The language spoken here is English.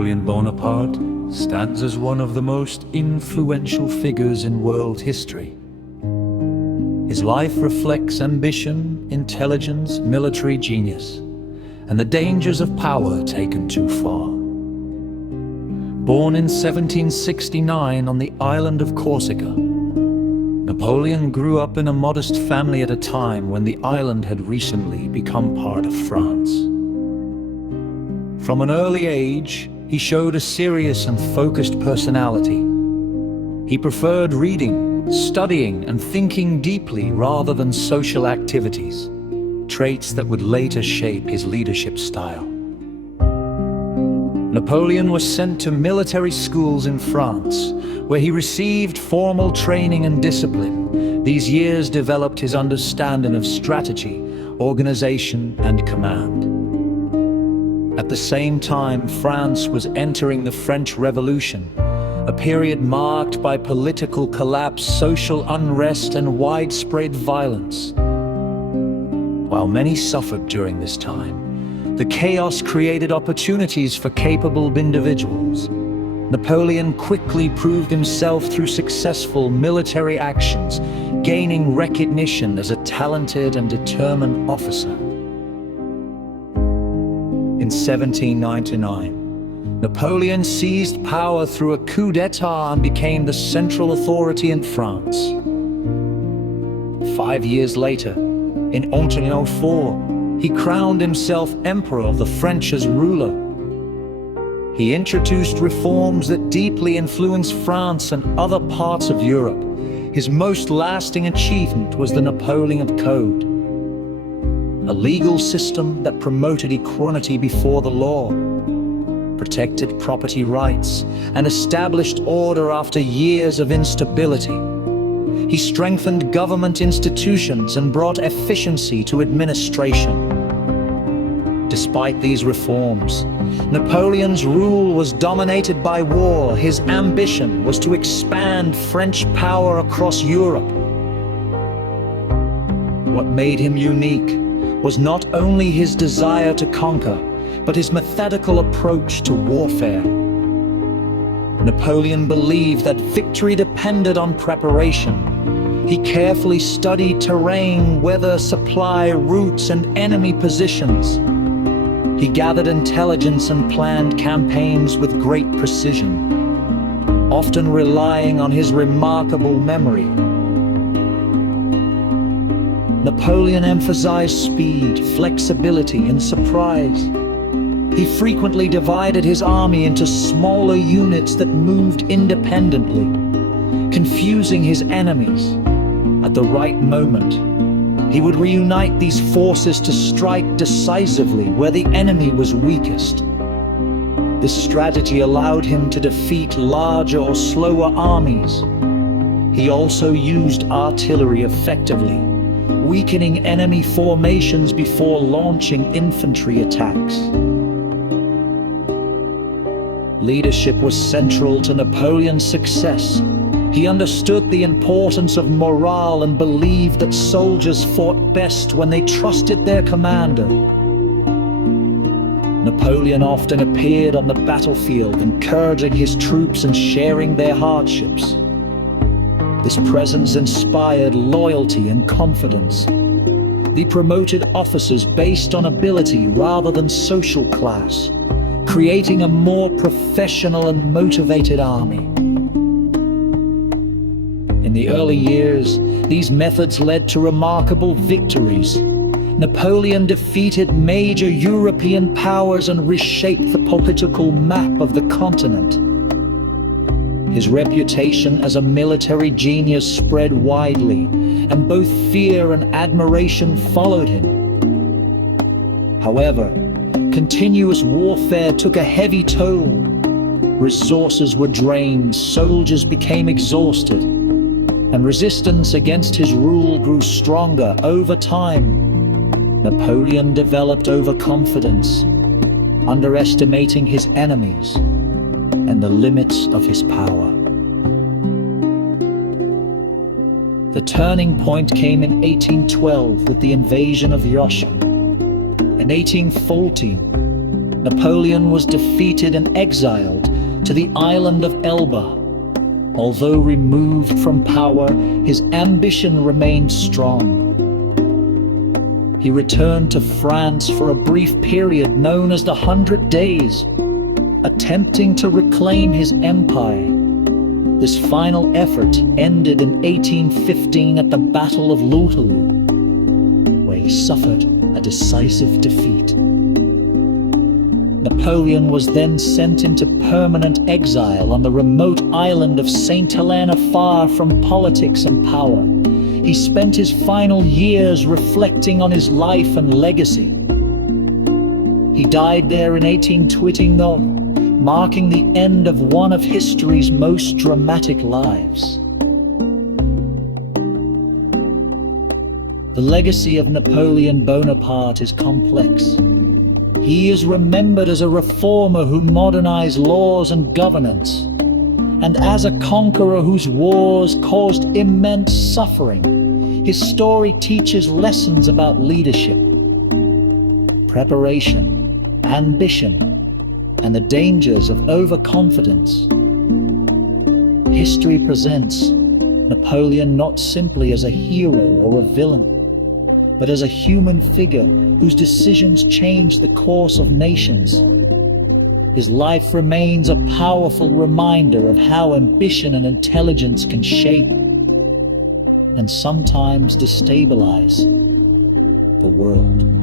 Napoleon Bonaparte stands as one of the most influential figures in world history. His life reflects ambition, intelligence, military genius, and the dangers of power taken too far. Born in 1769 on the island of Corsica, Napoleon grew up in a modest family at a time when the island had recently become part of France. From an early age, he showed a serious and focused personality. He preferred reading, studying, and thinking deeply rather than social activities, traits that would later shape his leadership style. Napoleon was sent to military schools in France, where he received formal training and discipline. These years developed his understanding of strategy, organization, and command. At the same time, France was entering the French Revolution, a period marked by political collapse, social unrest, and widespread violence. While many suffered during this time, the chaos created opportunities for capable individuals. Napoleon quickly proved himself through successful military actions, gaining recognition as a talented and determined officer. In 1799, Napoleon seized power through a coup d'etat and became the central authority in France. 5 years later, in 1804, he crowned himself Emperor of the French as ruler. He introduced reforms that deeply influenced France and other parts of Europe. His most lasting achievement was the Napoleon Code, a legal system that promoted equality before the law, protected property rights, and established order after years of instability. He strengthened government institutions and brought efficiency to administration. Despite these reforms, Napoleon's rule was dominated by war. His ambition was to expand French power across Europe. What made him unique was not only his desire to conquer, but his methodical approach to warfare. Napoleon believed that victory depended on preparation. He carefully studied terrain, weather, supply routes, and enemy positions. He gathered intelligence and planned campaigns with great precision, often relying on his remarkable memory. Napoleon emphasized speed, flexibility, and surprise. He frequently divided his army into smaller units that moved independently, confusing his enemies. At the right moment, he would reunite these forces to strike decisively where the enemy was weakest. This strategy allowed him to defeat larger or slower armies. He also used artillery effectively, weakening enemy formations before launching infantry attacks. Leadership was central to Napoleon's success. He understood the importance of morale and believed that soldiers fought best when they trusted their commander. Napoleon often appeared on the battlefield, encouraging his troops and sharing their hardships. This presence inspired loyalty and confidence. He promoted officers based on ability rather than social class, creating a more professional and motivated army. In the early years, these methods led to remarkable victories. Napoleon defeated major European powers and reshaped the political map of the continent. His reputation as a military genius spread widely, and both fear and admiration followed him. However, continuous warfare took a heavy toll. Resources were drained, soldiers became exhausted, and resistance against his rule grew stronger. Over time, Napoleon developed overconfidence, underestimating his enemies and the limits of his power. The turning point came in 1812 with the invasion of Russia. In 1814, Napoleon was defeated and exiled to the island of Elba. Although removed from power, his ambition remained strong. He returned to France for a brief period known as the 100 Days, attempting to reclaim his empire. This final effort ended in 1815 at the Battle of Waterloo, where he suffered a decisive defeat. Napoleon was then sent into permanent exile on the remote island of St. Helena, far from politics and power. He spent his final years reflecting on his life and legacy. He died there in 1829, marking the end of one of history's most dramatic lives. The legacy of Napoleon Bonaparte is complex. He is remembered as a reformer who modernized laws and governance, and as a conqueror whose wars caused immense suffering. His story teaches lessons about leadership, preparation, ambition, and the dangers of overconfidence. History presents Napoleon not simply as a hero or a villain, but as a human figure whose decisions changed the course of nations. His life remains a powerful reminder of how ambition and intelligence can shape and sometimes destabilize the world.